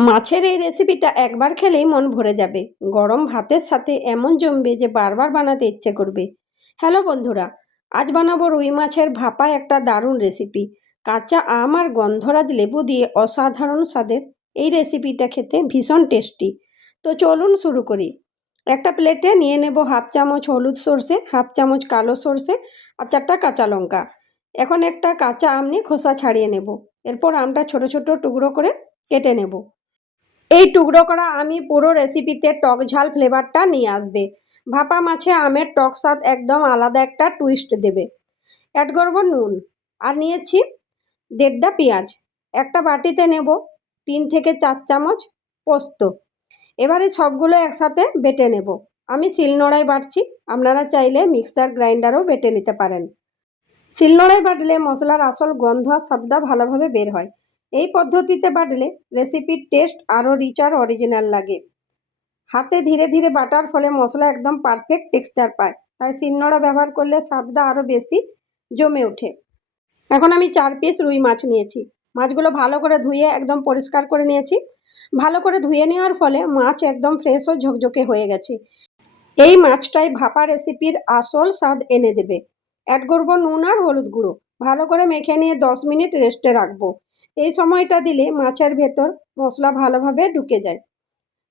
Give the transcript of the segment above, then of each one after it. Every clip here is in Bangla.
মাছের এই রেসিপিটা একবার খেলেই মন ভরে যাবে। গরম ভাতের সাথে এমন জমবে যে বারবার বানাতে ইচ্ছে করবে। হ্যালো বন্ধুরা, আজ বানাবো রুই মাছের ভাপা একটা দারুণ রেসিপি। কাঁচা আম আর গন্ধরাজ লেবু দিয়ে অসাধারণ স্বাদের এই রেসিপিটা খেতে ভীষণ টেস্টি। তো চলুন শুরু করি। একটা প্লেটে নিয়ে নেব হাফ চামচ হলুদ সর্ষে, হাফ চামচ কালো সর্ষে আর 4টা কাঁচা লঙ্কা। এখন একটা কাঁচা আম নিয়ে খোসা ছাড়িয়ে নেব। এরপর আমটা ছোট ছোট টুকরো করে কেটে নেব। এই টুকরো করা আমি পুরো রেসিপিতে টক ঝাল ফ্লেভারটা নিয়ে আসবে। ভাপা মাছে আমের টক স্বাদ একদম আলাদা একটা টুইস্ট দেবে। অ্যাড করব নুন আর নিয়েছি 1.5 পেঁয়াজ। একটা বাটিতে নেব 3 থেকে 4 চামচ পোস্ত। এবারে সবগুলো একসাথে বেটে নেব। আমি শিলনোড়ায় বাটছি, আপনারা চাইলে মিক্সার গ্রাইন্ডারও বেটে নিতে পারেন। শিলনোড়ায় বাটলে মশলার আসল গন্ধ আর স্বাদটা ভালোভাবে বের হয়। এই পদ্ধতিতে বাটলে রেসিপির টেস্ট আরও রিচ আর অরিজিনাল লাগে। হাতে ধীরে ধীরে বাটার ফলে মশলা একদম পারফেক্ট টেক্সচার পায়, তাই শিলনোড়া ব্যবহার করলে স্বাদটা আরও বেশি জমে ওঠে। এখন আমি 4 পিস রুই মাছ নিয়েছি। মাছগুলো ভালো করে ধুয়ে একদম পরিষ্কার করে নিয়েছি। ভালো করে ধুয়ে নেওয়ার ফলে মাছ একদম ফ্রেশ ও ঝকঝকে হয়ে গেছে। এই মাছটাই ভাপা রেসিপির আসল স্বাদ এনে দেবে। অ্যাড করবো নুন আর হলুদ গুঁড়ো। ভালো করে মেখে নিয়ে 10 মিনিট রেস্টে রাখবো। এই সময়টা দিলে মাছের ভেতর মশলা ভালোভাবে ঢুকে যায়,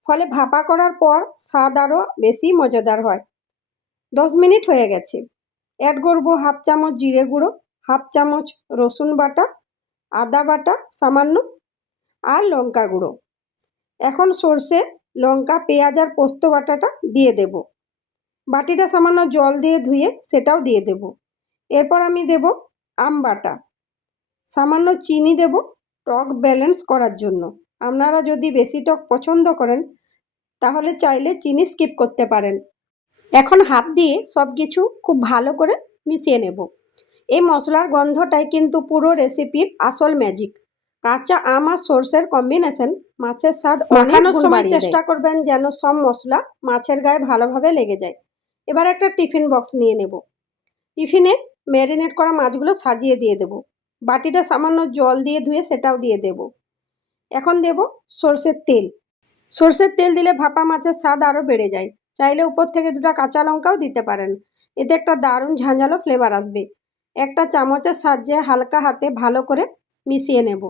ফলে ভাপা করার পর স্বাদ আরও বেশি মজাদার হয়। 10 মিনিট হয়ে গেছে। অ্যাড করবো হাফ চামচ জিরে গুঁড়ো, হাফ চামচ রসুন বাটা, আদা বাটা সামান্য আর লঙ্কা গুঁড়ো। এখন সর্ষে, লঙ্কা, পেঁয়াজ আর পোস্ত বাটাটা দিয়ে দেব। বাটিটা সামান্য জল দিয়ে ধুয়ে সেটাও দিয়ে দেব। এরপর আমি দেব আম বাটা, সামান্য চিনি দেব টক ব্যালেন্স করার জন্য। আপনারা যদি বেশি টক পছন্দ করেন তাহলে চাইলে চিনি স্কিপ করতে পারেন। এখন হাত দিয়ে সব কিছু খুব ভালো করে মিশিয়ে নেব। এই মশলার গন্ধটাই কিন্তু পুরো রেসিপির আসল ম্যাজিক। কাঁচা আম আর সর্ষের কম্বিনেশন মাছের স্বাদ মাখানোর সময় চেষ্টা করবেন যেন সব মশলা মাছের গায়ে ভালোভাবে লেগে যায়। এবার একটা টিফিন বক্স নিয়ে নেব। টিফিনে ম্যারিনেট করা মাছগুলো সাজিয়ে দিয়ে দেব। বাটিটা সামান্য জল দিয়ে ধুয়ে সেটাও দিয়ে দেব। এখন দেব সর্ষের তেল। সর্ষের তেল দিলে ভাপা মাছের স্বাদ আরও বেড়ে যায়। চাইলে উপর থেকে 2টা কাঁচা লঙ্কাও দিতে পারেন। এতে একটা দারুণ ঝাঁঝালো ফ্লেভার আসবে। একটা চামচের সাহায্যে হালকা হাতে ভালো করে মিশিয়ে নেব।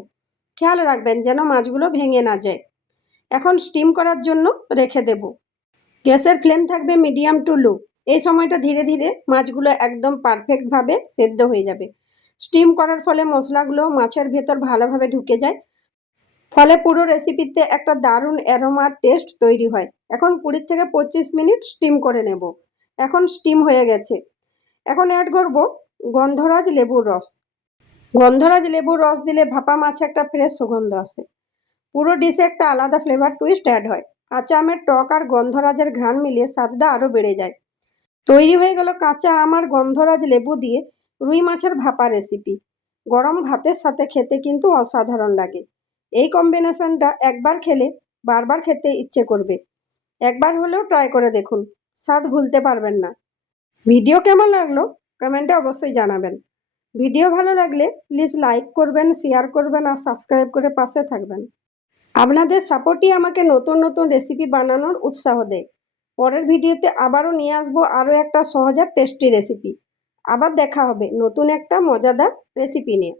খেয়াল রাখবেন যেন মাছগুলো ভেঙে না যায়। এখন স্টিম করার জন্য রেখে দেব। গ্যাসের ফ্লেম থাকবে মিডিয়াম টু লো। এই সময়টা ধীরে ধীরে মাছগুলো একদম পারফেক্টভাবে সেদ্ধ হয়ে যাবে। স্টিম করার ফলে মশলাগুলো মাছের ভেতর ভালোভাবে ঢুকে যায়, ফলে পুরো রেসিপিতে একটা দারুণ অ্যারোমার টেস্ট তৈরি হয়। এখন 20 থেকে 25 মিনিট স্টিম করে নেব। এখন স্টিম হয়ে গেছে। এখন অ্যাড করব গন্ধরাজ লেবুর রস। গন্ধরাজ লেবুর রস দিলে ভাপা মাছে একটা ফ্রেশ সুগন্ধ আসে। পুরো ডিশে একটা আলাদা ফ্লেভার টুইস্ট অ্যাড হয়। কাঁচা আমের টক আর গন্ধরাজের ঘ্রাণ মিলিয়ে স্বাদটা আরও বেড়ে যায়। তৈরি হয়ে গেল কাঁচা আম আর গন্ধরাজ লেবু দিয়ে রুই মাছের ভাপা রেসিপি। গরম ভাতের সাথে খেতে কিন্তু অসাধারণ লাগে। এই কম্বিনেশনটা একবার খেলে বারবার খেতে ইচ্ছে করবে। একবার হলেও ট্রাই করে দেখুন, স্বাদ ভুলতে পারবেন না। ভিডিও কেমন লাগলো কমেন্টে অবশ্যই জানাবেন। ভিডিও ভালো লাগলে প্লিজ লাইক করবেন, শেয়ার করবেন আর সাবস্ক্রাইব করে পাশে থাকবেন। আপনাদের সাপোর্টই আমাকে নতুন নতুন রেসিপি বানানোর উৎসাহ দেয়। পরের ভিডিওতে আবারও নিয়ে আসবো আরও একটা সহজ আর টেস্টি রেসিপি। আবার দেখা হবে নতুন একটা মজাদার রেসিপি নিয়ে।